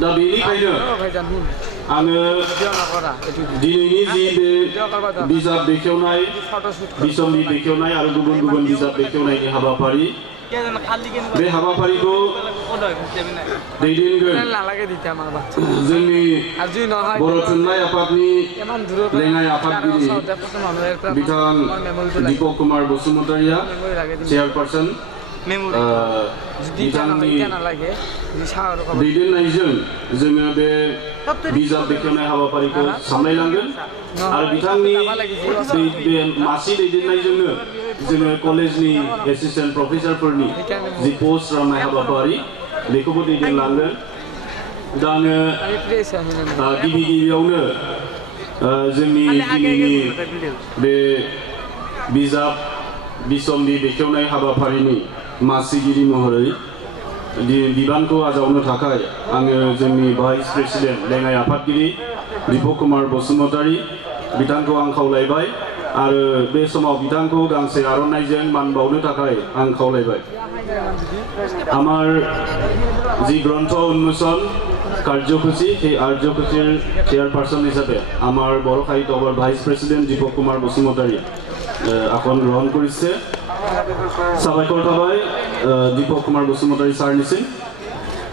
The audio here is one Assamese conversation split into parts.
दा बेनिखायनो आङो दिनैनि जि बे बिजाब बेखेवनाय बिसम्बि बेखेवनाय आरो गुबुन गुबुन बिजाब बेखेवनायनि हाबाफारि बे हाबाफारिखौ दैदेनगोन जोंनि बर' थुनलाइ आफादनि लेङाइ आफादगिरि बिथां दीपक कुमार बसुमतारिया चेयारपारसन बिथांनि दैदेननायजों जोङो बे बिजाब बेखेवनाय हाबाफारिखौ सामलायलांगोन आरो बिथांनि बे मासि दैदेननायजोंनो जोङो कलेजनि एसिस्टेन्ट प्रफेसारफोरनि जि पोस्ट राननाय हाबाफारि बेखौबो दैदेनलांगोन दा आङो गिबि गिबियावनो जोंनि दिनैनि बे बिजाब बिसम्बि बेखेवनाय हाबाफारिनि मासिगिरि महरै बिबानखौ आजावनो थाखाय आङो जोंनि भाइस प्रेसिडेन्ट लेङाइ आफादगिरि दीपक कुमार बसुमतारी बिथांखौ आं खावलायबाय आरो बे समाव बिथांखौ गांसे आर'नाइजों मान बावनो थाखाय आं खावलायबाय আমার जी ग्रंथ उन्मोचन कार्यसूची সেই কার্যসূচীর চেয়ারপারসন হিসাবে আমার বড় সাহিত্য সভার ভাইস প্রেসিডেন্ট দীপক কুমার বসুমতাৰী আসন গ্রহণ করেছে সাবাयखर थाबाय दीपक कुमार बसुमतारी सारनिसिम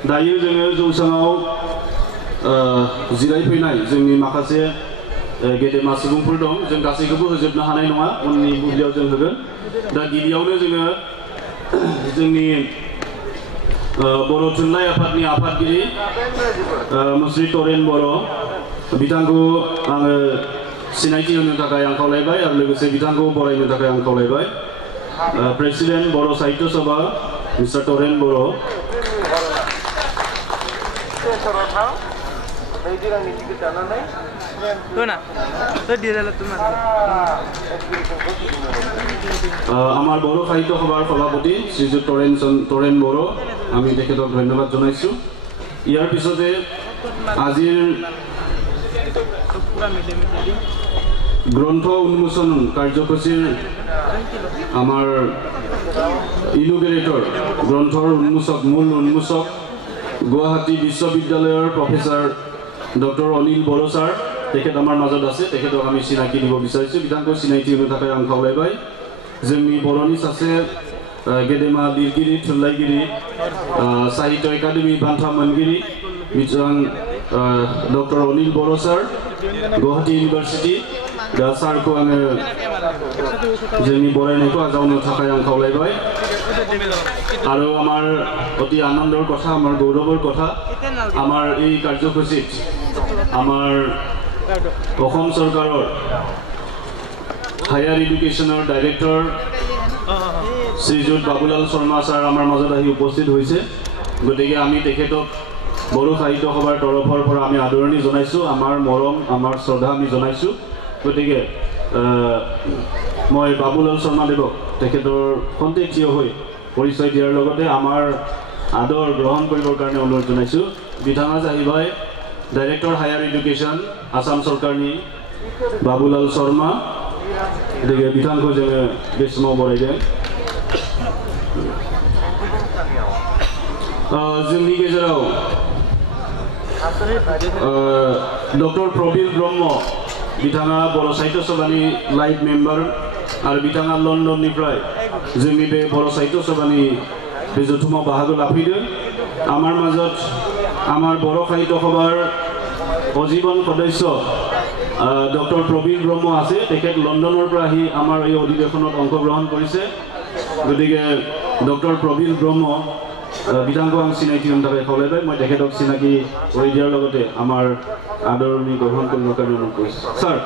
दायो जोङो जौसाङाव जिरायफैनाय जोंनि माखासे गेदेमा सुबुंफोर दं जों गासैखौबो होजोबनो हानाय नङा उननि बुब्लियाव जों होगोन दा गिबियावनो जोङो जोंनि बर' थुनलाइ आफादनि आफादगिरि मुस्रि तरेन बर' बिथांखौ आङो सिनायथि होनो थाखाय आं खावलायबाय आरो लोगोसे बिथांखौ बरायनो थाखाय आं खावलायबाय प्रेसिडेन्ट बर' साहित्य सभा मिस्टार तरेन बर' আমার বড় সাহিত্য সভার সভাপতি শ্রীযুত তৰেণ বড় আমি তেখেতক ধন্যবাদ জনাইছো ইয়াৰ পিছতে আজিৰ গ্ৰন্থ উন্মোচন কাৰ্যসূচীৰ আমাৰ ইনোগ্ৰেটৰ গ্ৰন্থৰ উন্মোচক মূল উন্মোচক গুৱাহাটী বিশ্ববিদ্যালয়ৰ professor doctor Anil Boro sir তেখেত আমাৰ মাজত আছে তেখেতক আমি চিনাকি দিব বিচাৰিছো বিধানক চিনাকি দিব থাকাই আং খাवलायबाय जोंनि बर'नि सासे गेदेमा लिरगिरि थुनलाइगिरि साहित्य एकाडेमी बान्था मोनगिरि बिथां डक्टर अनिल बड़ो सार गुवाहाटी इउनिभार्सिटी दा सारखौ आङो जोंनि बरायनायखौ आजावनो थाखाय आं खावलायबाय आरो आमार अति आनन्दर कथा आमार गौरवर कथा आमार এই কাৰ্যসূচীত आमार অসম চৰকাৰৰ हायर एडुकेशनर डायरेक्टर श्रीजुत बाबुलाल शर्मा सार आमार मजत आहि उपस्थित होइसे गतिके आमी तेखेतक बड़ो साहित्य सभार तरफर पर आमी आदरणी जनाइछु आमार मरम आमार श्रद्धा आमी जनाइछु गतिके মই बाबुलाल शर्मा देवक तेखेतर खन्ते थिय होय परिचय दियार लगते आमार आदर ग्रहण करिबर कारणे अनुरोध जनाइछु बिथाङा जाहिबाय डायरेक्टर हायर एडुकेशन आसाम सरकारनि बाबुलाल शर्मा देखिए बिथां को जोङो बे समाव बरायदों जोंनि गेजेराव डक्टर प्रबीर ब्रह्म बिथाङा बर' साहित्य सभानि लाइभ मेम्बार आरो बिथाङा लन्डननिफ्राय जोंनि बे बर' साहित्य सभानि बे जथुमाव बाहागो लाफैदों आमार माजत आमार बर' साहित्य सभार अजीवन सदस्य डक्टर प्रबीर ब्रह्म आसे तेखेत लंडनर पर आहि आमार এই অধিবেশনত অংশগ্রহণ কৰিছে গতিকে ডক্টৰ প্ৰবীৰ ব্ৰহ্ম বিধানক আং চিনাকি হোৱাৰ বাবে খাवलायबाय মই তেখেতক চিনাকি কৰি দিয়াৰ লগতে আমাৰ আদৰণি গ্ৰহণ কৰিবৰ কাৰণে অনুৰোধ কৰিছো স্যাৰ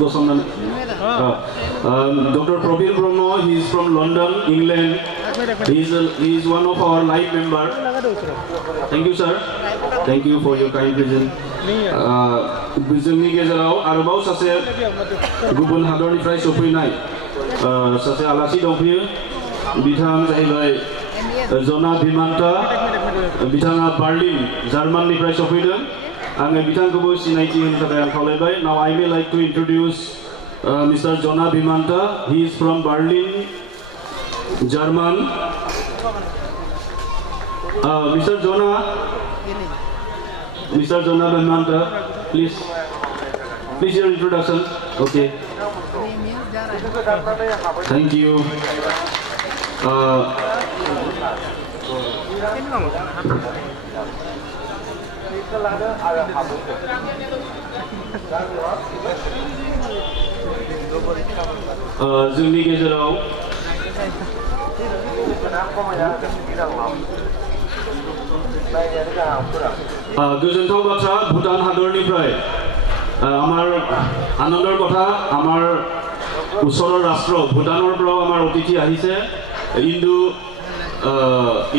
গোসন্দন doctor Prabir Brahma he is from London England he is one of our live member thank you sir thank you for your kind presence जोंनि गेजेराव आरोबाव सासे गुबुन हादरनिफ्राय सफैनाय सासे आलासि दंफैयो बिथां जाहैबाय जना भिमान्ता बिथाङा बार्लिन जार्माननिफ्राय सफैदों आङो बिथांखौबो सिनायथि होनो थाखाय आं खावलायबाय now I may like to introduce mister Jonah भिमान्ता he is from Berlin German Mr. Jonah Mr. Jonathan Manta, please your introduction. Okay. Thank you. जोंनि गेजेराव गोजोनथाव बाथ्रा भुटान हादरनिफ्राय आमार आनन्दर कथा आमार उसৰৰ राष्ट्र भुटाনৰ পৰা আমাৰ অতিথি আহিছে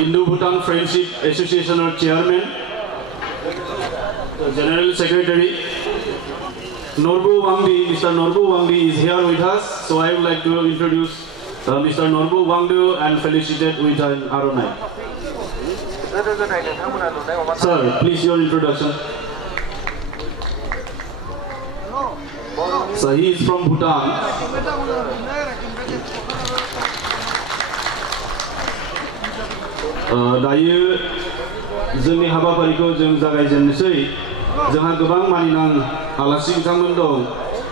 ইন্দো ভুটান ফ্ৰেণ্ডশিপ এছ'চিয়েশ্যনৰ chairman General Secretary Norbu Wangdi, Mr. Norbu Wangdi is here with us, so I would like to introduce Mr. Norbu Wangdi and felicitate with an Aronai. Sir, please your introduction. So he is from Bhutan. दायो जोंनि हाबाफारिखौ जों जागायजेननोसै जोंहा गोबां मानिनां आलासि बिथांमोन दं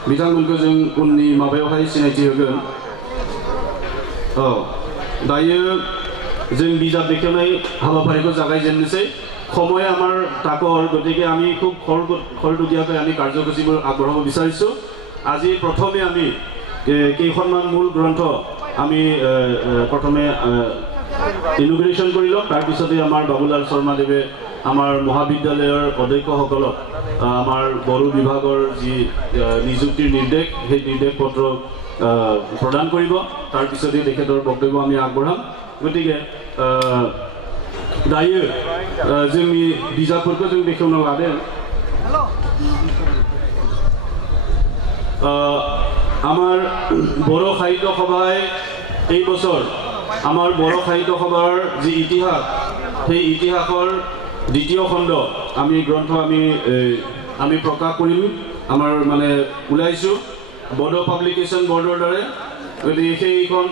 बिथांमोनखौ जों उननि माबायावहाय सिनायथि होगोन दायो जों बिजाब बेखेवनाय हाबाफारिखौ जागायजेननोसै সময় আমাৰ তাকৰ গতিকে আমি খুব খৰদুগীয়াকৈ আমি কাৰ্যসূচীবোৰ আগবঢ়াব বিচাৰিছোঁ আজি প্ৰথমে আমি কেইখনমান মূল গ্ৰন্থ আমি প্ৰথমে ইনোগ্ৰেশ্যন কৰিলোঁ তাৰ পিছতে আমাৰ বাবুলাল শৰ্মাদেৱে আমাৰ মহাবিদ্যালয়ৰ অধ্যক্ষসকলক আমাৰ বড়ো বিভাগৰ যি নিযুক্তিৰ নিৰ্দেশ সেই নিৰ্দেশ পত্ৰ প্ৰদান কৰিব তাৰ পিছতে তেখেতৰ বক্তব্য আমি আগবঢ়াম গতিকে दायो जोंनि बिजाबफोरखौ जों बेखेवना लादों आमार बर' साहित्य सभाय এই বছর आमार बर' साहित्य सभार जी इतिहास সেই ইতিহাসৰ দ্বিতীয় খণ্ড আমি গ্ৰন্থ আমি প্ৰকাশ কৰিম আমাৰ মানে উলাইছো বড়ো পাব্লিকেশ্যন বৰ্ডৰ দ্বাৰা গতিকে সেইখন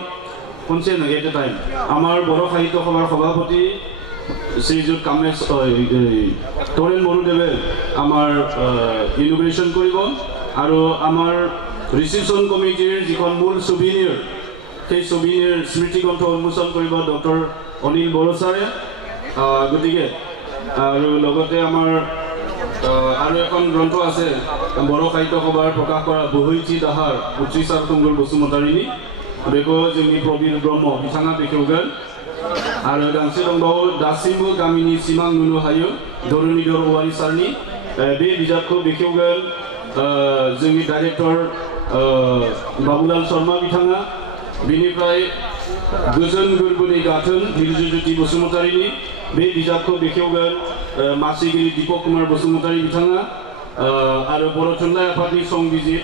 শুনছে নেকি এটা টাইম আমাৰ বৰ' সাহিত্য সভাৰ সভাপতি শ্ৰীযুত কামেশ তৰেণ বড়োদেৱে আমাৰ ইনোগ্ৰেশ্যন কৰিব আৰু আমাৰ ৰিচিপশ্যন কমিটিৰ যিখন মূল ছবিনিয়ৰ সেই ছবিনিয়ৰ স্মৃতি গ্ৰন্থ উন্মোচন কৰিব ডক্টৰ অনিল বড়ো ছাৰে গতিকে আৰু লগতে আমাৰ আৰু এখন গ্ৰন্থ আছে বড়ো সাহিত্য সভাৰ প্ৰকাশ কৰা বহৈচি দাহাৰ উচ্চিচাৰ তুংগুৰ বসুমতাৰীনি बेखौ जोंनि प्रबीर ब्रह्म बिथाङा बेखेवगोन आरो गांसे दंबावो दासिमबो गामिनि सिमां नुनो हायो धरनीधर औवारी सारनि बे बिजाबखौ बेखेवगोन जोंनि डाइरेक्टर बाबुलाल शर्मा बिथाङा बिनिफ्राय गोजोन गोरबोनि गाथोन बिरजुज्योति बसुमतारीनि बे बिजाबखौ बेखेवगोन मासिगिरि दीपक कुमार बसुमतारी बिथाङा आरो बर' थुनलाइ आफादनि संबिजिर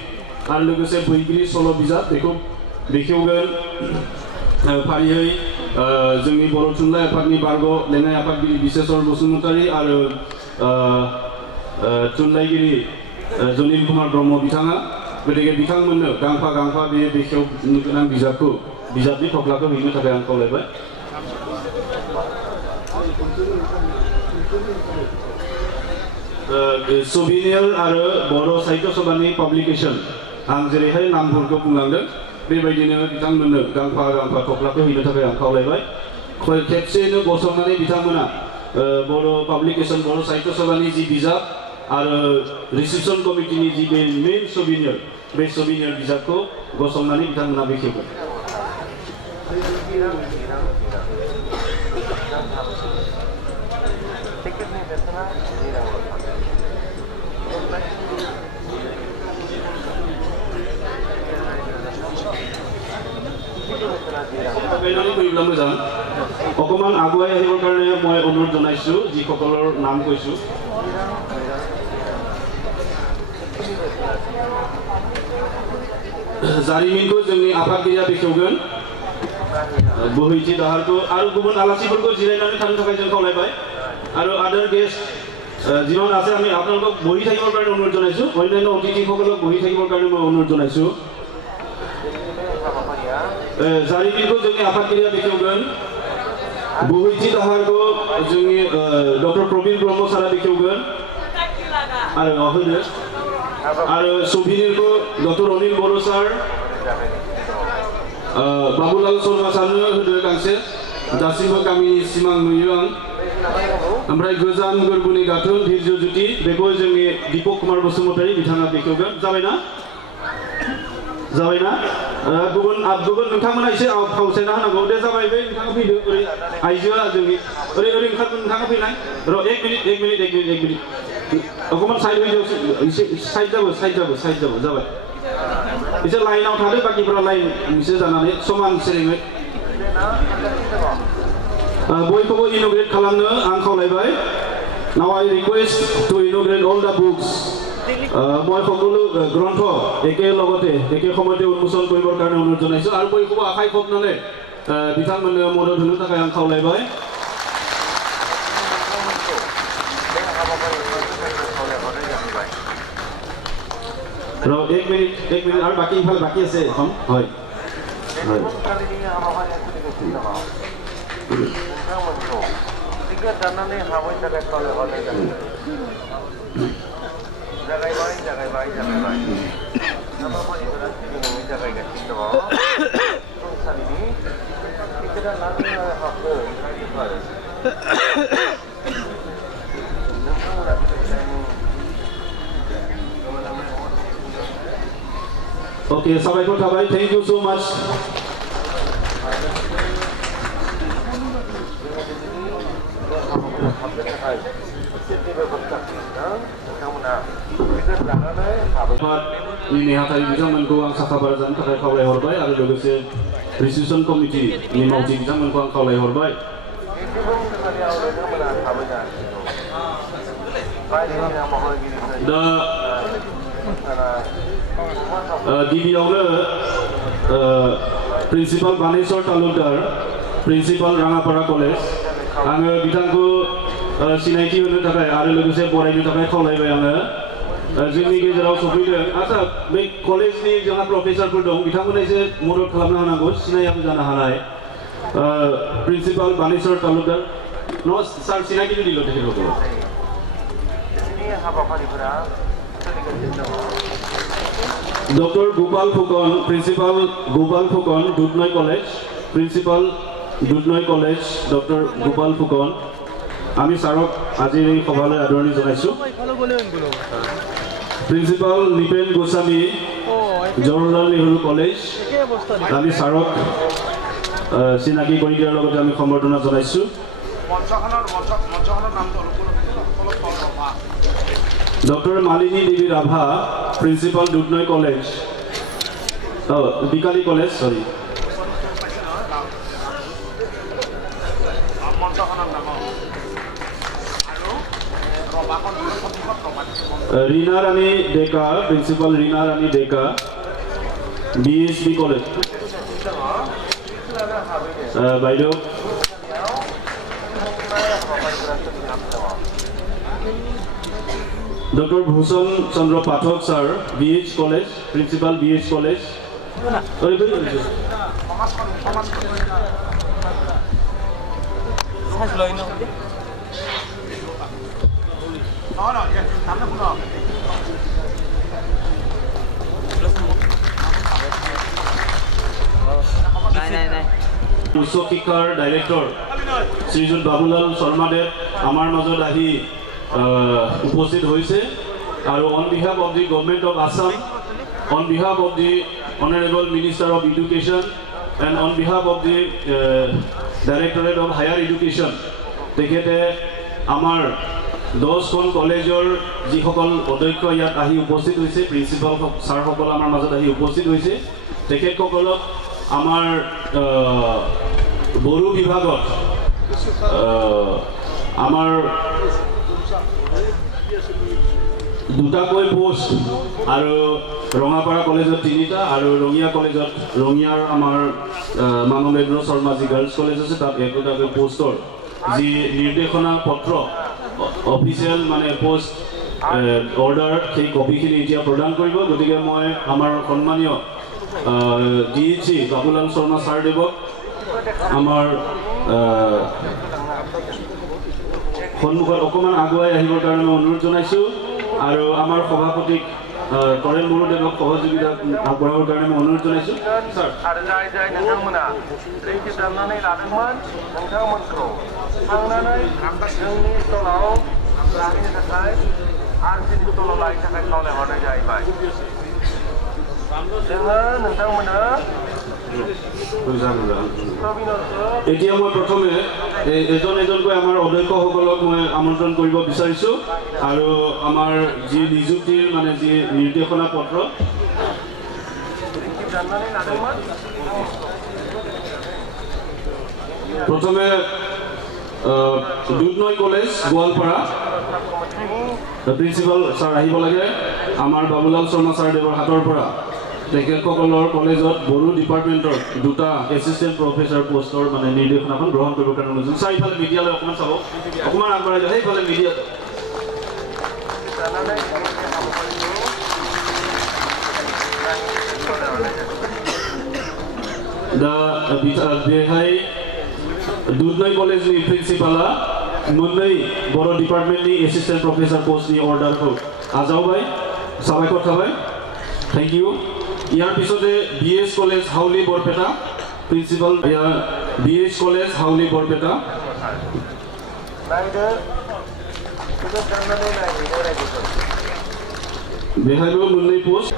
आरो लोगोसे बैग्रि सल' बिजाब बेखौ बेखेवगोन फारियै जोंनि बर' थुनलाइ आफादनि बारग' लेङाइ आफादगिरि बिसेसर बसुमतारी आरो थुनलाइगिरि जनिल कुमार ब्रह्म बिथाङा गतिके बिथांमोननो गांफा गांफा बे बेखेवनो गोनां बिजाबनि थफ्लाखौ हैनो थाखाय आं खावलायबाय सबिनियर आरो बर' साहित्य सभानि पाब्लिकेशन आं जेरैहाय नामफोरखौ बुंलांदों बेबायदिनो बिथांमोननो गांफा गांफा थफ्लाखौ हैनो थाखाय आं खावलायबाय खेबसेयैनो गसंनानै बिथांमोना बर' पाब्लिकेशन बर' साहित्य सभानि जि बिजाब आरो रिसिपसन कमिटिनि जि मेन सबिनियर बे सबिनियर बिजाबखौ गसंनानै बिथांमोना बेखेवगोन मोजां অকমান আগুৱাই আহিবৰ কাৰণে মই অনুৰোধ জনাইছো যিসকলৰ নাম কৈছো जारिमिनखौ जोंनि आफादगिरिया बेखेवगोन बोहैथि दाहारखौ आरो गुबुन आलासिफोरखौ जिरायनानै थानो थाखाय जों खावलायबाय आरो आदार गेस्ट যিমান আছে আমি আপোনালোকক বহি থাকিবৰ কাৰণে অনুৰোধ জনাইছো অন্যান্য অতিথিসকলক বহি থাকিবৰ কাৰণে মই অনুৰোধ জনাইছো जारिमिनखौ जोंनि आफादगिरिया बेखेवगोन बोहैथि दाहारखौ जोंनि डक्टर प्रबीर ब्रह्म सारा बेखेवगोन आरो सुभिनिरखौ डक्टर अनिल बर' सार बाबुलाल शर्मा सारनो होदो गांसे दासिमबो गामिनि सिमां नुयो आं ओमफ्राय गोजान गोरबोनि गाथोन धीर्ज ज्योति बेखौ जोंनि दीपक कुमार बसुमतारी बिथाङा बेखेवगोन जाबायना गुबुन नोंथांमोना एसे फावसायना होनांगौ दे जाबाय बे नोंथाङा फैदो ओरै आइजोआ जोंनि ओरै ओंखारगोन नोंथाङा फैनाय र' एक मिनिट अकमान साइड होजो एसे साइड जाबो जाबाय एसे लाइनाव थादो बाकिफोरा लाइन मोनसे जानानै समान सेरेङै बयखौबो इनोग्रेट खालामनो आं खावलायबाय now I request to inaugurate all the books মই সকলো গ্ৰন্থ একে সময়তে উন্মোচন কৰিবৰ কাৰণে অনুৰোধ জনাইছো আৰু বয়কোবো আখাই খপনালে বিধানমণ্ডলীয় মদত হনো তাকাই আং খাওলাইবাই ৰ এক মিনিট আৰু বাকি ইফালে বাকি আছে এখন হয় जागायबाय हाबाफारिफोरा दिनै जागायगासिनो दङ साननि टिकेटआ लानो हाखौ ओके साबायखर थाबाय थैंक यू सो मच नेहाथारि बिथांमोनखौ आं साखाबार जानो थाखाय खावलायहरबाय आरो लोगोसे रिसिपसन कमिटिनि मावथि बिथांमोनखौ आं खावलायहरबाय दा गिबियावनो principal Baneshwar Talukdar principal Rangapara college आङो बिथांखौ सिनायथि होनो थाखाय आरो लोगोसे बरायनो थाखाय खावलायबाय आङो जोंनि गेजेराव सफैदों आच्छा बे कलेजनि जोंहा प्रफेसारफोर दं बिथांमोना एसे मदद खालामनो हानांगौ सिनायाबो जानो हानाय प्रिन्सिपाल बानेश्वर तालुकदार न सार सिनायथि दिल तेखिलखौ doctor Gopal Phukan principal Gopal Phukan Dudhnoi college principal Dudhnoi college doctor Gopal Phukan आमी सारक আজিৰ এই সভালৈ আদৰণি জনাইছো प्रिन्सिपाल निपेन गोस्वामी जवाहरलाल नेहरू कलेज आमी सारक चिनाकी কৰি দিয়াৰ লগতে আমি সম্বৰ্ধনা জনাইছো doctor Malini Devi Rabha principal Dudhnoi college Bikali college sorry Rina Rani Deka principal Rina Rani Deka BSB college by the way doctor Bhushan Chandra Pathak sir BH college principal BH college उच्च शिक्षार डायरेक्टर श्रीजुत बाबुलाल शर्मादेव आमार मजत आহি उपस्थित होइसे और on behalf of the government of Assam on behalf of the honourable minister of education and on behalf of the directorate of higher education तेखेते आमार 10খন कलेजर जिসকল অধ্যক্ষ ইয়াত আহি উপস্থিত হৈছে প্ৰিন্সিপাল ছাৰসকল আমাৰ মাজত আহি উপস্থিত হৈছে তেখেতসকলক আমাৰ বড়ো বিভাগত আমাৰ দুটাকৈ পোষ্ট আৰু ৰঙাপাৰা কলেজত 3টা আৰু ৰঙিয়া কলেজত ৰঙিয়াৰ আমাৰ মানৱেন্দ্ৰ শৰ্মা জি গাৰ্লছ কলেজ আছে তাত একটাকৈ পোষ্টৰ যি নিৰ্দেশনা পত্ৰ অফিচিয়েল মানে পোষ্ট অৰ্ডাৰ সেই কপিখিনি এতিয়া প্ৰদান কৰিব গতিকে মই আমাৰ সন্মানীয় ডিএইচি বাবুলাল শৰ্মা ছাৰদেৱক আমাৰ সন্মুখত অকমান আগুৱাই আহিবৰ কাৰণে অনুৰোধ জনাইছো আৰু আমাৰ সভাপতিক তৰেন বড়োদেৱক সহযোগিতা আগবঢ়াবৰ কাৰণে মই অনুৰোধ জনাইছোঁ ছাৰ आरो जाय जाय नोंथांमोना रेडि दामनानै लादोंमोन नोंथांमोनखौ थांनानै जोंनि स्टलाव लाहैनो थाखाय आरसिनि स्टलाव लाहैनो थाखाय खावलायहरनाय जाहैबाय जोङो नोंथांमोननो এতিয়া মই প্ৰথমে এজন এজনকৈ আমাৰ অধ্যক্ষসকলক মই আমন্ত্ৰণ কৰিব বিচাৰিছোঁ আৰু আমাৰ যি নিযুক্তিৰ মানে যি নিৰ্দেশনা পত্ৰ প্ৰথমে Dudhnoi college Goalpara principal sir আহিব লাগে আমাৰ বাবুলাল শৰ্মা ছাৰদেৱৰ হাতৰ পৰা তেখেতসকলৰ কলেজত বড়ো ডিপাৰ্টমেণ্টৰ দুটা এছিষ্টেণ্ট প্ৰফেচাৰ পোষ্টৰ মানে নিৰ্দেশনাখন গ্ৰহণ কৰিবৰ কাৰণে অনুৰোধ ছাৰ ইফালে মিডিয়ালৈ অকণমান চাব অকণমান আগবঢ়াই যায় সেইফালে মিডিয়া बेहाय दुधनৈ कलेजनि प्रिन्सिपाला मोननै बर' डिपार्टमेन्टनि एसिस्टेन्ट प्रफेसार पस्टनि अर्डारखौ आजावबाय साबायखर थाबाय थैंक यू ইয়াৰ পিছতে BS college Hauli Barpeta principal BS college Hauli Barpeta বেহাইও মোনनै পোষ্ট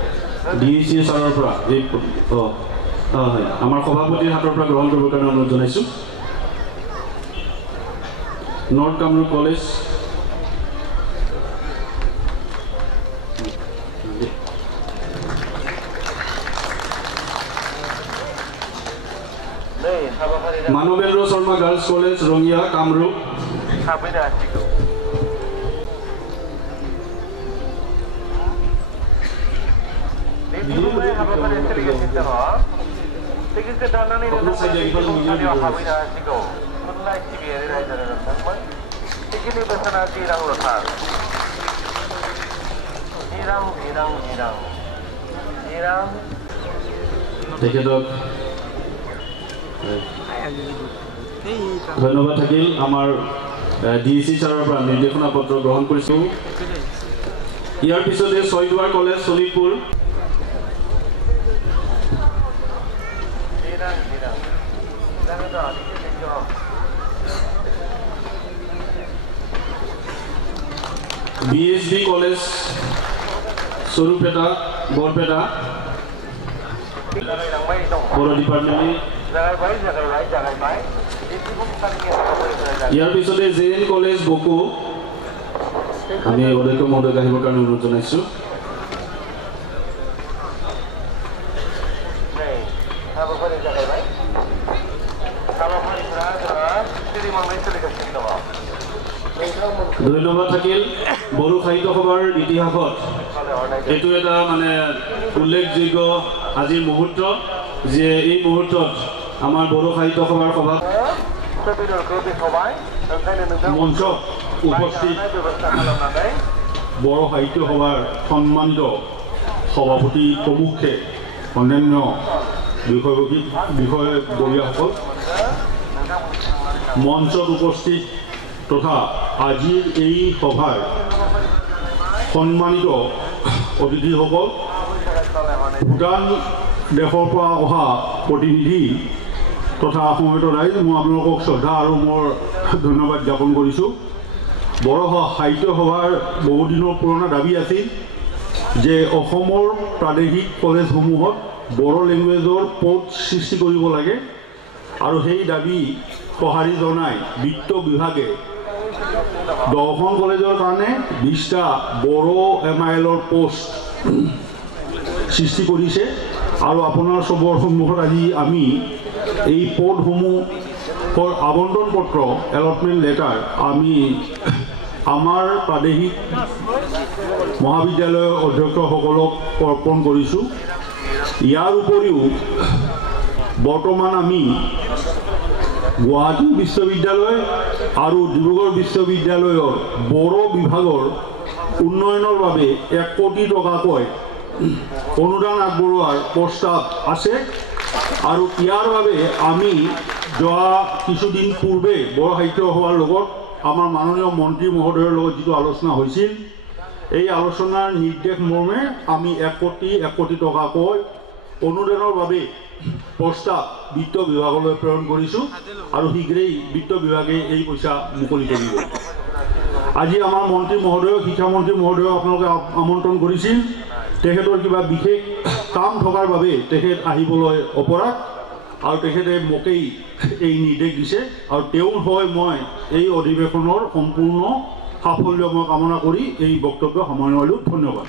ডিএসি ছাৰৰ পৰা এই হয় আমাৰ সভাপতিৰ হাতৰ পৰা গ্ৰহণ কৰিবৰ কাৰণে অনুৰোধ জনাইছোঁ north Kamrup college Manabendra Sharma girls college Rangia Kamrup তেখেতক ধন্যবাদ থাকিল আমাৰ ডিএসি ছাৰৰ পৰা নিৰ্দেশনা পত্ৰ গ্ৰহণ কৰিছোঁ ইয়াৰ পিছতে Chaiduar college Sonitpur BSD college Sarupeta Barpeta Bodo ডিপাৰ্টমেণ্টनि ইয়াৰ পিছতে জেএন কলেজ বকো আমি অধ্যক্ষ মহোদয়ক আহিবৰ কাৰণে অনুৰোধ জনাইছোঁ ধন্যবাদ থাকিল বড়ো সাহিত্য সভাৰ ইতিহাসত এইটো এটা মানে উল্লেখযোগ্য আজিৰ মুহূৰ্ত যে এই মুহূৰ্তত আমাৰ বড়ো সাহিত্য সভাৰ সভা মঞ্চ উপস্থিত বড়ো সাহিত্য সভাৰ সন্মানিত সভাপতি প্ৰমুখে অন্যান্য বিষয়ববীয়াসকল মঞ্চত উপস্থিত তথা আজিৰ এই সভাৰ সন্মানিত অতিথিসকল ভূটান দেশৰ পৰা অহা প্ৰতিনিধি তথা সমবেত ৰাইজ মই আপোনালোকক শ্ৰদ্ধা আৰু মোৰ ধন্যবাদ জ্ঞাপন কৰিছোঁ বড়ো সাহিত্য সভাৰ বহুদিনৰ পুৰণা দাবী আছিল যে অসমৰ প্ৰাদেশিক কলেজসমূহত বড়ো লেংগুৱেজৰ পোষ্ট সৃষ্টি কৰিব লাগে আৰু সেই দাবী সঁহাৰি জনাই বিত্ত বিভাগে 10খন কলেজৰ কাৰণে 20টা বড়ো MILৰ পোষ্ট সৃষ্টি কৰিছে আৰু আপোনাৰ সবৰ সন্মুখত আজি আমি এই পদসমূহৰ আবণ্টন পত্ৰ এলটমেণ্ট লেটাৰ আমি আমাৰ প্ৰাদেশিক মহাবিদ্যালয়ৰ অধ্যক্ষসকলক অৰ্পণ কৰিছোঁ ইয়াৰ উপৰিও বৰ্তমান আমি গুৱাহাটী বিশ্ববিদ্যালয় আৰু ডিব্ৰুগড় বিশ্ববিদ্যালয়ৰ বড়ো বিভাগৰ উন্নয়নৰ বাবে 1 কোটি টকাকৈ অনুদান আগবঢ়োৱাৰ প্ৰস্তাৱ আছে আৰু ইয়াৰ বাবে আমি যোৱা কিছুদিন পূৰ্বে বড়ো সাহিত্য সভাৰ লগত আমাৰ মাননীয় মন্ত্ৰী মহোদয়ৰ লগত যিটো আলোচনা হৈছিল এই আলোচনাৰ নিৰ্দেশ মৰ্মে আমি 1 কোটি টকাকৈ অনুদানৰ বাবে প্ৰস্তাৱ বিত্ত বিভাগলৈ প্ৰেৰণ কৰিছোঁ আৰু শীঘ্ৰেই বিত্ত বিভাগে এই পইচা মুকলি কৰিব। আজি আমাৰ মন্ত্ৰী মহোদয় শিক্ষামন্ত্ৰী মহোদয় আপোনালোকে আমন্ত্ৰণ কৰিছিল। তেখেতৰ কিবা বিশেষ কাম থকাৰ বাবে তেখেত আহিবলৈ অপৰাগ আৰু তেখেতে মোকেই এই নিৰ্দেশ দিছে আৰু তেওঁৰ হৈ মই এই অধিৱেশনৰ সম্পূৰ্ণ সাফল্য মই কামনা কৰি এই বক্তব্য সামৰণি মাৰিলোঁ। ধন্যবাদ।